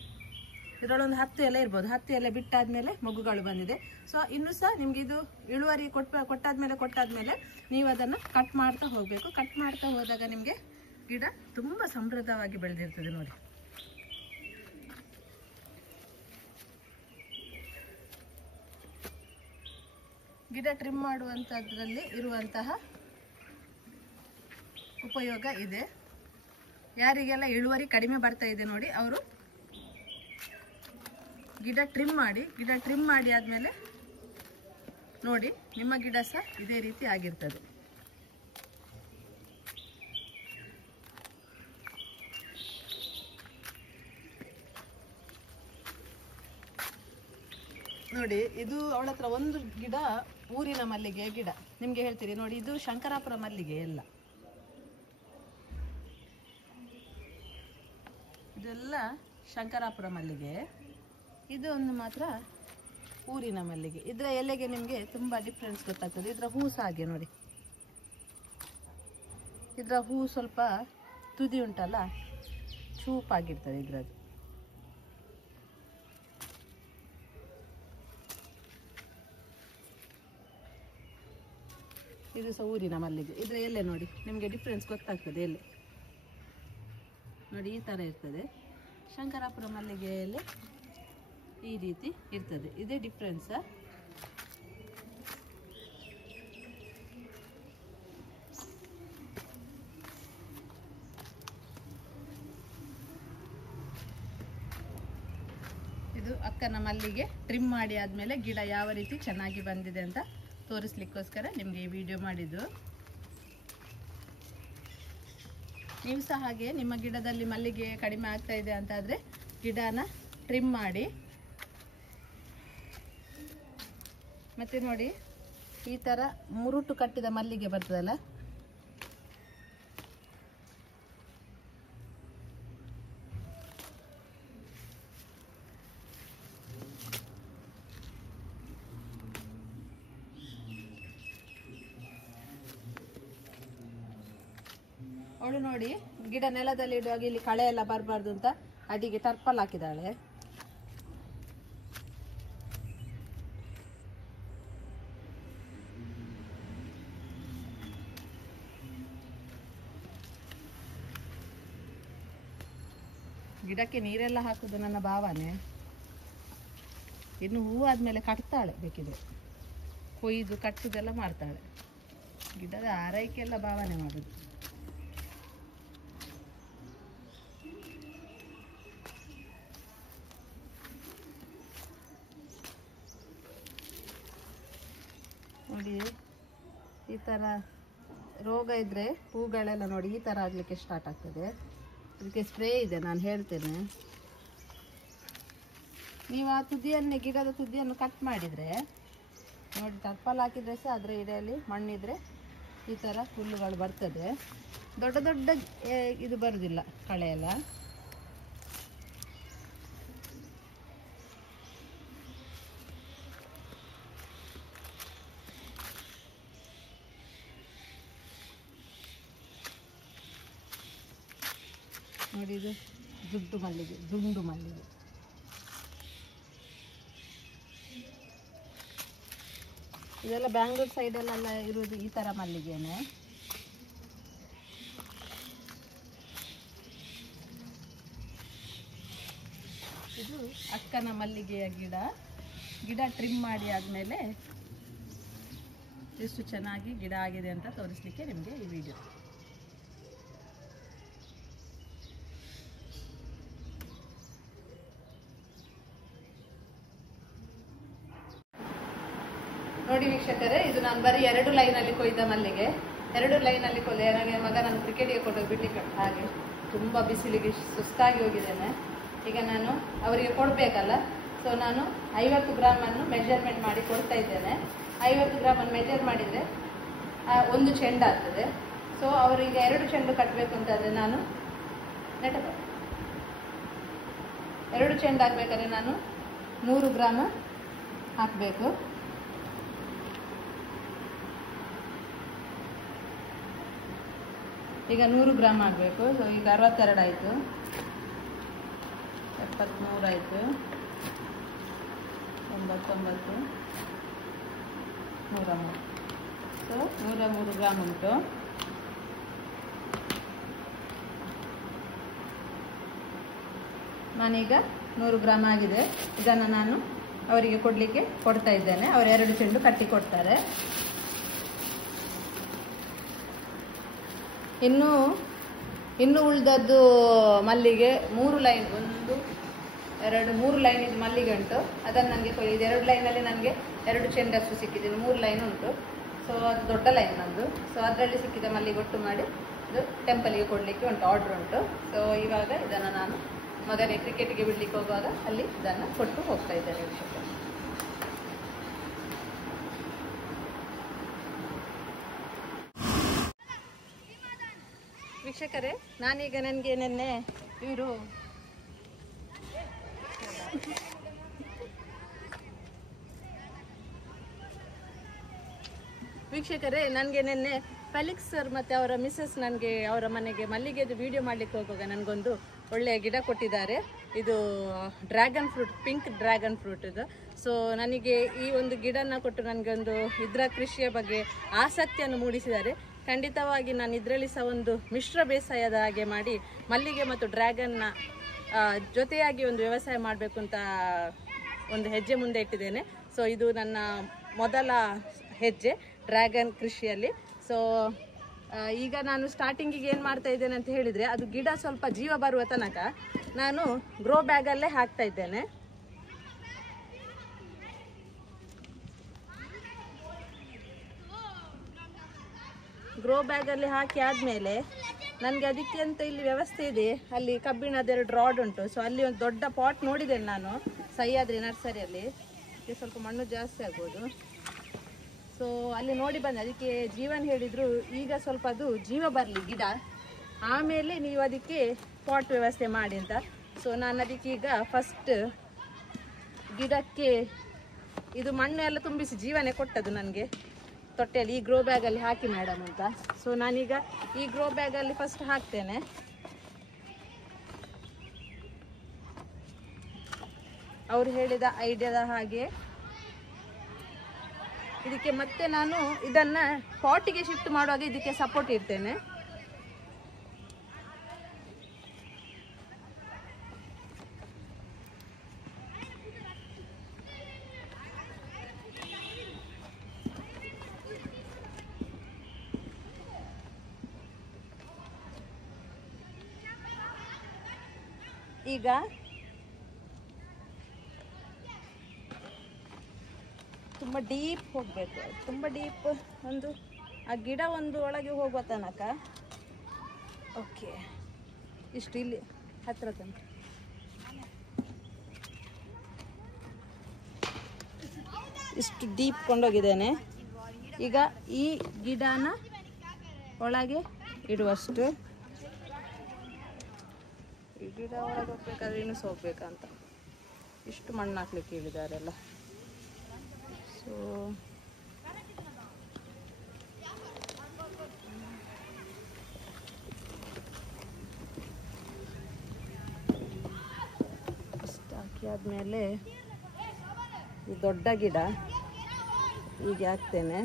ಇದರಲ್ಲೊಂದು 10 ಎಲೆ ಇರ್ಬೋದು. 10 ಎಲೆ ಬಿಟ್ಟಾದ್ಮೇಲೆ ಮೊಗ್ಗುಗಳು ಬಂದಿದೆ. ಸೊ ಇನ್ನೂ ಸಹ ನಿಮ್ಗೆ ಇದು ಇಳುವರಿ ಕೊಟ್ಟಾದ್ಮೇಲೆ ನೀವು ಅದನ್ನು ಕಟ್ ಮಾಡ್ತಾ ಹೋಗಬೇಕು. ಕಟ್ ಮಾಡ್ತಾ ಹೋದಾಗ ನಿಮಗೆ ಗಿಡ ತುಂಬ ಸಮೃದ್ಧವಾಗಿ ಬೆಳೆದಿರ್ತದೆ ನೋಡಿ. ಗಿಡ ಟ್ರಿಮ್ ಮಾಡುವಂಥದ್ರಲ್ಲಿ ಇರುವಂತಹ ಉಪಯೋಗ ಇದೆ. ಯಾರಿಗೆಲ್ಲ ಇಳುವರಿ ಕಡಿಮೆ ಬರ್ತಾ ಇದೆ ನೋಡಿ, ಅವರು ಗಿಡ ಟ್ರಿಮ್ ಮಾಡಿ ಆದಮೇಲೆ ನೋಡಿ, ನಿಮ್ಮ ಗಿಡ ಸಹ ಇದೇ ರೀತಿ ಆಗಿರ್ತದೆ. ನೋಡಿ, ಇದು ಅವಳ ಹತ್ರ ಒಂದು ಗಿಡ ಊರಿನ ಮಲ್ಲಿಗೆ ಗಿಡ. ನಿಮ್ಗೆ ಹೇಳ್ತೀರಿ ನೋಡಿ, ಇದು ಶಂಕರಾಪುರ ಮಲ್ಲಿಗೆ ಎಲ್ಲ. ಇದೆಲ್ಲ ಶಂಕರಾಪುರ ಮಲ್ಲಿಗೆ. ಇದು ಒಂದು ಮಾತ್ರ ಊರಿನ ಮಲ್ಲಿಗೆ. ಇದರ ಎಲೆಗೆ ನಿಮಗೆ ತುಂಬ ಡಿಫ್ರೆನ್ಸ್ ಗೊತ್ತಾಗ್ತದೆ. ಇದರ ಹೂ ಸಹ ಹಾಗೆ ನೋಡಿ, ಇದರ ಹೂ ಸ್ವಲ್ಪ ತುದಿ ಉಂಟಲ್ಲ ಚೂಪಾಗಿರ್ತದೆ ಇದ್ರದ್ದು. ಇದು ಸಹ ಊರಿನ ಮಲ್ಲಿಗೆ. ಇದರ ಎಲೆ ನೋಡಿ, ನಿಮಗೆ ಡಿಫ್ರೆನ್ಸ್ ಗೊತ್ತಾಗ್ತದೆ. ಎಲೆ ನೋಡಿ ಈ ಥರ ಇರ್ತದೆ. ಶಂಕರಾಪುರ ಮಲ್ಲಿಗೆ ಎಲೆ ಈ ರೀತಿ ಇರ್ತದೆ. ಇದೇ ಡಿಫ್ರೆನ್ಸ್. ಇದು ಅಕ್ಕನ ಮಲ್ಲಿಗೆ ಟ್ರಿಮ್ ಮಾಡಿ ಆದಮೇಲೆ ಗಿಡ ಯಾವ ರೀತಿ ಚೆನ್ನಾಗಿ ಬಂದಿದೆ ಅಂತ ತೋರಿಸ್ಲಿಕ್ಕೋಸ್ಕರ ನಿಮಗೆ ಈ ವಿಡಿಯೋ ಮಾಡಿದ್ದು. ನೀವು ಸಹ ಹಾಗೆ ನಿಮ್ಮ ಗಿಡದಲ್ಲಿ ಮಲ್ಲಿಗೆ ಕಡಿಮೆ ಆಗ್ತಾ ಇದೆ ಅಂತಾದರೆ ಗಿಡನ ಟ್ರಿಮ್ ಮಾಡಿ. ಮತ್ತೆ ನೋಡಿ ಈ ಥರ ಮುರುಟು ಕಟ್ಟಿದ ಮಲ್ಲಿಗೆ ಬರ್ತದಲ್ಲ, ಅವಳು ನೋಡಿ ಗಿಡ ನೆಲದಲ್ಲಿ ಇಡುವಾಗ ಇಲ್ಲಿ ಕಳೆ ಎಲ್ಲ ಬರಬಾರ್ದು ಅಂತ ಅಡಿಗೆ ಟರ್ಪಲ್ ಹಾಕಿದಾಳೆ. ಗಿಡಕ್ಕೆ ನೀರೆಲ್ಲ ಹಾಕುದು ನನ್ನ ಭಾವನೆ. ಇನ್ನು ಹೂ ಆದ್ಮೇಲೆ ಕಟ್ತಾಳೆ, ಬೇಕಿದ್ರೆ ಕೊಯ್ದು ಕಟ್ಟುದೆಲ್ಲ ಮಾಡ್ತಾಳೆ. ಗಿಡದ ಆರೈಕೆ ಎಲ್ಲ ಭಾವನೆ ಮಾಡುದು. ನೋಡಿ ಈ ಥರ ರೋಗ ಇದ್ದರೆ ಹೂಗಳೆಲ್ಲ ನೋಡಿ ಈ ಥರ ಆಗಲಿಕ್ಕೆ ಸ್ಟಾರ್ಟ್ ಆಗ್ತದೆ. ಅದಕ್ಕೆ ಸ್ಪ್ರೇ ಇದೆ, ನಾನು ಹೇಳ್ತೇನೆ. ನೀವು ಆ ತುದಿಯನ್ನೇ, ಗಿಡದ ತುದಿಯನ್ನು ಕಟ್ ಮಾಡಿದರೆ ನೋಡಿ, ಟರ್ಪಲ್ ಹಾಕಿದರೆ ಸಹ ಅದರ ಇಡೆಯಲ್ಲಿ ಮಣ್ಣಿದ್ರೆ ಈ ಥರ ಹುಲ್ಲುಗಳು ಬರ್ತದೆ. ದೊಡ್ಡ ದೊಡ್ಡ ಇದು ಬರುವುದಿಲ್ಲ ಕಳೆ ಎಲ್ಲ. ನೋಡಿ ಇದು ದುಡ್ಡು ಮಲ್ಲಿಗೆ, ದುಂಡು ಮಲ್ಲಿಗೆ. ಇದೆಲ್ಲ ಬ್ಯಾಂಗ್ಳೂರ್ ಸೈಡಲ್ಲೆಲ್ಲ ಇರುವುದು ಈ ಥರ ಮಲ್ಲಿಗೆನೆ. ಇದು ಅಕ್ಕನ ಮಲ್ಲಿಗೆಯ ಗಿಡ. ಗಿಡ ಟ್ರಿಮ್ ಮಾಡಿ ಆದಮೇಲೆ ಎಷ್ಟು ಚೆನ್ನಾಗಿ ಗಿಡ ಆಗಿದೆ ಅಂತ ತೋರಿಸ್ಲಿಕ್ಕೆ ನಿಮಗೆ ಈ ವಿಡಿಯೋ. ನೋಡಿ ವೀಕ್ಷಕರೇ, ಇದು ನಾನು ಬರೀ 2 ಲೈನಲ್ಲಿ ಕೊಯ್ದ ಮಲ್ಲಿಗೆ. 2 ಲೈನಲ್ಲಿ ಕೊಯ್ದ. ನನಗೆ ಮಗ ನಾನು ಕ್ರಿಕೆಟಿಗೆ ಕೊಟ್ಟು ಬಿಟ್ಟಿದ್ದೆ, ಹಾಗೆ ತುಂಬ ಬಿಸಿಲಿಗೆ ಸುಸ್ತಾಗಿ ಹೋಗಿದ್ದೇನೆ. ಈಗ ನಾನು ಅವರಿಗೆ ಕೊಡಬೇಕಲ್ಲ, ಸೊ ನಾನು 50 ಗ್ರಾಮನ್ನು ಮೆಜರ್ಮೆಂಟ್ ಮಾಡಿ ಕೊಡ್ತಾ ಇದ್ದೇನೆ. 50 ಗ್ರಾಮನ್ನು ಮೆಜರ್ ಮಾಡಿದರೆ 1 ಚೆಂಡು ಆಗ್ತದೆ. ಸೊ ಅವರಿಗೆ 2 ಚೆಂಡು ಕಟ್ಟಬೇಕು ಅಂತಂದರೆ ನಾನು 2 ಚೆಂಡು ಹಾಕ್ಬೇಕಾದ್ರೆ ನಾನು 100 ಗ್ರಾಮ ಹಾಕಬೇಕು. ಈಗ 100 ಗ್ರಾಮ್ ಆಗಬೇಕು. ಸೊ ಈಗ 62 ಆಯಿತು, 73 ಆಯಿತು, 99, 103. ಸೊ 103 ಗ್ರಾಮ್ ಉಂಟು. ನಾನೀಗ 100 ಗ್ರಾಮ್ ಆಗಿದೆ. ಇದನ್ನು ನಾನು ಅವರಿಗೆ ಕೊಡ್ತಾ ಇದ್ದೇನೆ. ಅವರು 2 ಚೆಂಡು ಕಟ್ಟಿ ಕೊಡ್ತಾರೆ. ಇನ್ನು ಉಳಿದದ್ದು ಮಲ್ಲಿಗೆ 3 ಲೈನ್, 1, 2, 3 ಲೈನ್ ಇದು ಮಲ್ಲಿಗೆ ಉಂಟು. ಅದನ್ನು ನನಗೆ ಇದು 2 ಲೈನಲ್ಲಿ ನನಗೆ 2 ಚೆಂಡಷ್ಟು ಸಿಕ್ಕಿದೆ. 3 ಲೈನ್ ಉಂಟು. ಸೊ ಅದು ದೊಡ್ಡ ಲೈನ್ ನಂದು. ಸೊ ಅದರಲ್ಲಿ ಸಿಕ್ಕಿದ ಮಲ್ಲಿಗೆ ಒಟ್ಟು ಮಾಡಿ ಇದು ಟೆಂಪಲಿಗೆ ಕೊಡಲಿಕ್ಕೆ ಉಂಟು, ಆರ್ಡ್ರ್ ಉಂಟು. ಸೊ ಇವಾಗ ಇದನ್ನು ನಾನು ಮಗನೇ ಕ್ರಿಕೆಟಿಗೆ ಬಿಡಲಿಕ್ಕೆ ಹೋಗುವಾಗ ಅಲ್ಲಿ ಇದನ್ನು ಕೊಟ್ಟು ಹೋಗ್ತಾ ಇದ್ದೇನೆ. ವೀಕ್ಷಕರೇ, ನಾನೀಗ ನನಗೆ ನಿನ್ನೆ ಇವರು ವೀಕ್ಷಕರೇ, ನನಗೆ ನಿನ್ನೆ ಫೆಲಿಕ್ಸ್ ಸರ್ ಮತ್ತು ಅವರ ಮಿಸ್ಸಸ್ ನನಗೆ ಅವರ ಮನೆಗೆ ಮಲ್ಲಿಗೆದು ವಿಡಿಯೋ ಮಾಡಲಿಕ್ಕೆ ಹೋಗುವಾಗ ನನಗೊಂದು ಒಳ್ಳೆಯ ಗಿಡ ಕೊಟ್ಟಿದ್ದಾರೆ. ಇದು dragon fruit, pink dragon fruit ಇದು. ಸೊ ನನಗೆ ಈ ಒಂದು ಗಿಡನ ಕೊಟ್ಟು ನನಗೊಂದು ಇದರ ಕೃಷಿಯ ಬಗ್ಗೆ ಆಸಕ್ತಿಯನ್ನು ಮೂಡಿಸಿದ್ದಾರೆ. ಖಂಡಿತವಾಗಿ ನಾನು ಇದರಲ್ಲಿ ಸಹ ಒಂದು ಮಿಶ್ರ ಬೇಸಾಯದ ಹಾಗೆ ಮಾಡಿ ಮಲ್ಲಿಗೆ ಮತ್ತು ಡ್ರ್ಯಾಗನ್ನ ಜೊತೆಯಾಗಿ ಒಂದು ವ್ಯವಸಾಯ ಮಾಡಬೇಕು ಅಂತ ಒಂದು ಹೆಜ್ಜೆ ಮುಂದೆ ಇಟ್ಟಿದ್ದೇನೆ. ಸೊ ಇದು ನನ್ನ ಮೊದಲ ಹೆಜ್ಜೆ ಡ್ರ್ಯಾಗನ್ ಕೃಷಿಯಲ್ಲಿ. ಸೊ ಈಗ ನಾನು ಸ್ಟಾರ್ಟಿಂಗಿಗೆ ಏನು ಮಾಡ್ತಾ ಇದ್ದೇನೆ ಅಂತ ಹೇಳಿದರೆ, ಅದು ಗಿಡ ಸ್ವಲ್ಪ ಜೀವ ಬರುವ ತನಕ ನಾನು ಗ್ರೋ ಬ್ಯಾಗಲ್ಲೇ ಹಾಕ್ತಾ ಇದ್ದೇನೆ. ಗ್ರೋ ಬ್ಯಾಗಲ್ಲಿ ಹಾಕಿ ಆದಮೇಲೆ ನನಗೆ ಅದಕ್ಕೆ ಅಂತ ಇಲ್ಲಿ ವ್ಯವಸ್ಥೆ ಇದೆ. ಅಲ್ಲಿ ಕಬ್ಬಿಣದೆರಡು ರಾಡ್ ಉಂಟು. ಸೊ ಅಲ್ಲಿ ಒಂದು ದೊಡ್ಡ ಪಾಟ್ ನೋಡಿದ್ದೇನೆ ನಾನು ಸಹ್ಯಾದ್ರಿ ನರ್ಸರಿಯಲ್ಲಿ. ಇದಕ್ಕೆ ಸ್ವಲ್ಪ ಮಣ್ಣು ಜಾಸ್ತಿ ಆಗ್ಬೋದು. ಸೊ ಅಲ್ಲಿ ನೋಡಿ ಬಂದೆ, ಅದಕ್ಕೆ ಜೀವನ್ ಹೇಳಿದರು ಈಗ ಸ್ವಲ್ಪ ಅದು ಜೀವ ಬರಲಿ ಗಿಡ, ಆಮೇಲೆ ನೀವು ಅದಕ್ಕೆ ಪಾಟ್ ವ್ಯವಸ್ಥೆ ಮಾಡಿ ಅಂತ. ಸೊ ನಾನು ಅದಕ್ಕೆ ಈಗ ಫಸ್ಟ್ ಗಿಡಕ್ಕೆ ಇದು ಮಣ್ಣು ಎಲ್ಲ ತುಂಬಿಸಿ ಜೀವನೇ ಕೊಟ್ಟದ್ದು ನನಗೆ ತೊಟ್ಟೆಯಲ್ಲಿ, ಈ ಗ್ರೋ ಬ್ಯಾಗಲ್ಲಿ ಹಾಕಿ ಮೇಡಮ್ ಅಂತ. ಸೊ ನಾನೀಗ ಈ ಗ್ರೋ ಬ್ಯಾಗಲ್ಲಿ ಫಸ್ಟ್ ಹಾಕ್ತೇನೆ. ಅವರು ಹೇಳಿದ ಐಡಿಯಾದ ಹಾಗೆ ಇದಕ್ಕೆ ಮತ್ತೆ ನಾನು ಇದನ್ನ ಪಾಟಿಗೆ ಶಿಫ್ಟ್ ಮಾಡುವಾಗ ಇದಕ್ಕೆ ಸಪೋರ್ಟ್ ಇಡ್ತೇನೆ. ಈಗ ತುಂಬ ಡೀಪ್ ಹೋಗಬೇಕು, ತುಂಬ ಡೀಪ್, ಒಂದು ಆ ಗಿಡ ಒಂದು ಒಳಗೆ ಹೋಗುವ ತನಕ. ಓಕೆ, ಇಷ್ಟು ಇಲ್ಲಿ ಹತ್ತಿರ ತನಕ. ಇಷ್ಟು ಡೀಪ್ ಕೊಂಡೋಗಿದ್ದೇನೆ. ಈಗ ಈ ಗಿಡನ ಒಳಗೆ ಇಡುವಷ್ಟು. ಈ ಗಿಡ ಒಳಗೆ ಹೋಗ್ಬೇಕಾದ್ರೆ ಇನ್ನೂ ಹೋಗ್ಬೇಕಂತ ಇಷ್ಟು ಮಣ್ಣು ಹಾಕ್ಲಿಕ್ಕೆ ಹೇಳಿದಾರೆಲ್ಲ. ಸೊ ಇಷ್ಟು ಹಾಕಿ ಆದಮೇಲೆ ಈ ದೊಡ್ಡ ಗಿಡ ಹೀಗೆ ಹಾಕ್ತೇನೆ.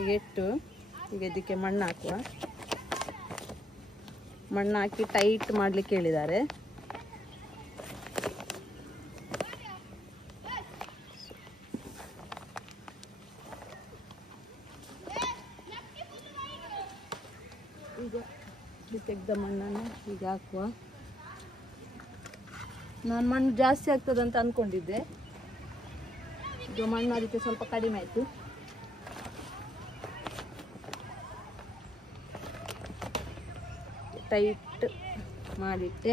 ಈಗ ಇಟ್ಟು ಈಗ ಇದಕ್ಕೆ ಮಣ್ಣು ಹಾಕುವ. ಮಣ್ಣು ಹಾಕಿ ಟೈಟ್ ಮಾಡಲಿಕ್ಕೆ ಹೇಳಿದ್ದಾರೆ. ಈಗ ತೆಗೆದ ಮಣ್ಣನ್ನು ಹೀಗೆ ಹಾಕುವ. ನಾನು ಮಣ್ಣು ಜಾಸ್ತಿ ಆಗ್ತದಂತ ಅಂದ್ಕೊಂಡಿದ್ದೆ, ಈಗ ಮಣ್ಣು ಅದಕ್ಕೆ ಸ್ವಲ್ಪ ಕಡಿಮೆ ಆಯಿತು. ಟೈಟ್ ಮಾಡಿಟ್ಟೆ.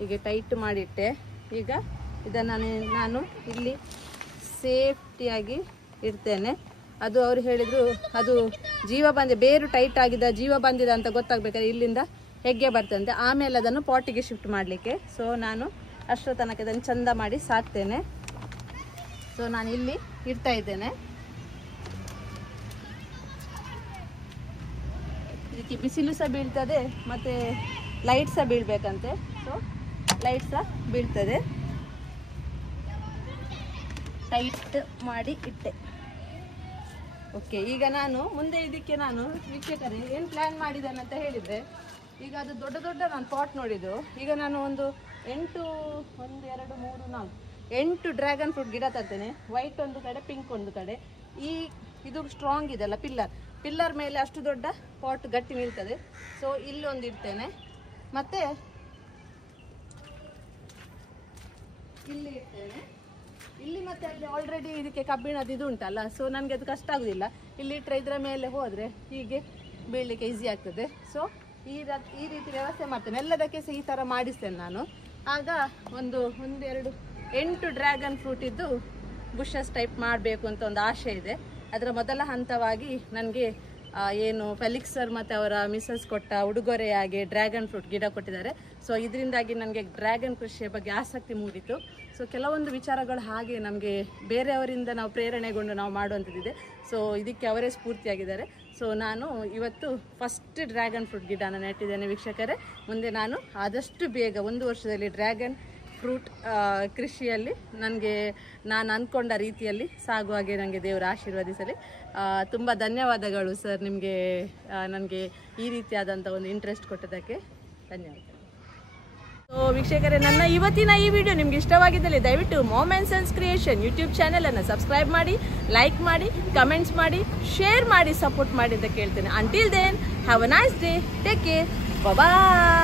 ಹೀಗೆ ಟೈಟ್ ಮಾಡಿಟ್ಟೆ. ಈಗ ಇದನ್ನು ನಾನು ಇಲ್ಲಿ ಸೇಫ್ಟಿಯಾಗಿ ಇಡ್ತೇನೆ. ಅದು ಅವರು ಹೇಳಿದರು, ಅದು ಜೀವ ಬಂದಿದೆ, ಬೇರು ಟೈಟ್ ಆಗಿದೆ, ಜೀವ ಬಂದಿದೆ ಅಂತ ಗೊತ್ತಾಗಬೇಕಾದ್ರೆ ಇಲ್ಲಿಂದ ಹೆಗ್ಗೆ ಬರ್ತಂತೆ, ಆಮೇಲೆ ಅದನ್ನು ಪಾಟಿಗೆ ಶಿಫ್ಟ್ ಮಾಡಲಿಕ್ಕೆ. ಸೊ ನಾನು ಅಷ್ಟರ ತನಕ ಇದನ್ನು ಚಂದ ಮಾಡಿ ಸಾಕ್ತೇನೆ. ಸೊ ನಾನು ಇಲ್ಲಿ ಇಡ್ತಾ ಇದ್ದೇನೆ. ಇದಕ್ಕೆ ಬಿಸಿಲು ಸಹ ಬೀಳ್ತದೆ ಮತ್ತು ಲೈಟ್ ಸಹ ಬೀಳ್ಬೇಕಂತೆ. ಸೊ ಲೈಟ್ ಸಹ ಬೀಳ್ತದೆ. ಟೈಟ್ ಮಾಡಿ ಇಟ್ಟೆ. ಓಕೆ, ಈಗ ನಾನು ಮುಂದೆ ಇದಕ್ಕೆ ನಾನು ವೀಕ್ಷಕರೇ ಏನು ಪ್ಲ್ಯಾನ್ ಮಾಡಿದ್ದೇನೆ ಅಂತ ಹೇಳಿದರೆ, ಈಗ ಅದು ದೊಡ್ಡ ದೊಡ್ಡ ನಾನು ಪಾಟ್ ನೋಡಿದ್ದು. ಈಗ ನಾನು ಒಂದು 8 ಡ್ರ್ಯಾಗನ್ ಫ್ರೂಟ್ ಗಿಡ ತರ್ತೇನೆ. ವೈಟ್ ಒಂದು ಕಡೆ, ಪಿಂಕ್ ಒಂದು ಕಡೆ. ಇದು ಸ್ಟ್ರಾಂಗ್ ಇದೆಲ್ಲ, ಪಿಲ್ಲರ್ ಮೇಲೆ ಅಷ್ಟು ದೊಡ್ಡ ಪಾಟ್ ಗಟ್ಟಿ ನಿಲ್ತದೆ. ಸೊ ಇಲ್ಲೊಂದು ಇಡ್ತೇನೆ, ಮತ್ತು ಇಲ್ಲಿ ಇಡ್ತೇನೆ. ಇಲ್ಲಿ ಮತ್ತೆ ಅಲ್ಲಿ ಆಲ್ರೆಡಿ ಇದಕ್ಕೆ ಕಬ್ಬಿಣದ್ದು ಇದು ಉಂಟಲ್ಲ. ಸೊ ನನಗೆ ಅದು ಕಷ್ಟ ಆಗೋದಿಲ್ಲ. ಇಲ್ಲಿ ಇಟ್ಟರೆ ಇದರ ಮೇಲೆ ಹೋದರೆ ಹೀಗೆ ಬೀಳಲಿಕ್ಕೆ ಈಸಿ ಆಗ್ತದೆ. ಸೊ ಈ ರೀತಿ ವ್ಯವಸ್ಥೆ ಮಾಡ್ತೇನೆ. ಎಲ್ಲದಕ್ಕೆ ಸಹ ಈ ಥರ ಮಾಡಿಸ್ತೇನೆ ನಾನು. ಆಗ ಒಂದು 8 ಡ್ರ್ಯಾಗನ್ ಫ್ರೂಟ್ ಇದ್ದು ಬುಷಸ್ ಟೈಪ್ ಮಾಡಬೇಕು ಅಂತ ಒಂದು ಆಸೆ ಇದೆ. ಅದರ ಮೊದಲ ಹಂತವಾಗಿ ನನಗೆ ಏನು ಫೆಲಿಕ್ಸ್ ಸರ್ ಮತ್ತು ಅವರ ಮಿಸಸ್ ಕೊಟ್ಟ ಉಡುಗೊರೆಯಾಗಿ ಡ್ರ್ಯಾಗನ್ ಫ್ರೂಟ್ ಗಿಡ ಕೊಟ್ಟಿದ್ದಾರೆ. ಸೊ ಇದರಿಂದಾಗಿ ನನಗೆ ಡ್ರ್ಯಾಗನ್ ಕೃಷಿಯ ಬಗ್ಗೆ ಆಸಕ್ತಿ ಮೂಡಿತು. ಸೊ ಕೆಲವೊಂದು ವಿಚಾರಗಳು ಹಾಗೆ ನಮಗೆ ಬೇರೆಯವರಿಂದ ನಾವು ಪ್ರೇರಣೆಗೊಂಡು ನಾವು ಮಾಡುವಂಥದ್ದಿದೆ. ಸೊ ಇದಕ್ಕೆ ಅವರೇ ಸ್ಫೂರ್ತಿಯಾಗಿದ್ದಾರೆ. ಸೊ ನಾನು ಇವತ್ತು ಫಸ್ಟ್ ಡ್ರ್ಯಾಗನ್ ಫ್ರೂಟ್ ಗಿಡನ ನೆಟ್ಟಿದ್ದೇನೆ ವೀಕ್ಷಕರೇ. ಮುಂದೆ ನಾನು ಆದಷ್ಟು ಬೇಗ 1 ವರ್ಷದಲ್ಲಿ ಡ್ರ್ಯಾಗನ್ ಫ್ರೂಟ್ ಕೃಷಿಯಲ್ಲಿ ನಾನು ಅಂದ್ಕೊಂಡ ರೀತಿಯಲ್ಲಿ ಸಾಗುವಾಗೆ ನನಗೆ ದೇವರು ಆಶೀರ್ವದಿಸಲಿ. ತುಂಬ ಧನ್ಯವಾದಗಳು ಸರ್, ನಿಮಗೆ ನನಗೆ ಈ ರೀತಿಯಾದಂಥ ಒಂದು ಇಂಟ್ರೆಸ್ಟ್ ಕೊಟ್ಟದಕ್ಕೆ ಧನ್ಯವಾದಗಳು. ಸೊ ವೀಕ್ಷಕರೇ, ನನ್ನ ಇವತ್ತಿನ ಈ ವಿಡಿಯೋ ನಿಮ್ಗೆ ಇಷ್ಟವಾಗಿದ್ದಲ್ಲಿ ದಯವಿಟ್ಟು ಮೊಮೆಂಟ್ಸ್ ಅಂಡ್ ಕ್ರಿಯೇಷನ್ ಯೂಟ್ಯೂಬ್ ಚಾನಲನ್ನು ಸಬ್ಸ್ಕ್ರೈಬ್ ಮಾಡಿ, ಲೈಕ್ ಮಾಡಿ, ಕಮೆಂಟ್ಸ್ ಮಾಡಿ, ಶೇರ್ ಮಾಡಿ, ಸಪೋರ್ಟ್ ಮಾಡಿ ಅಂತ ಕೇಳ್ತೇನೆ. Until then, have a nice day, take care, bye.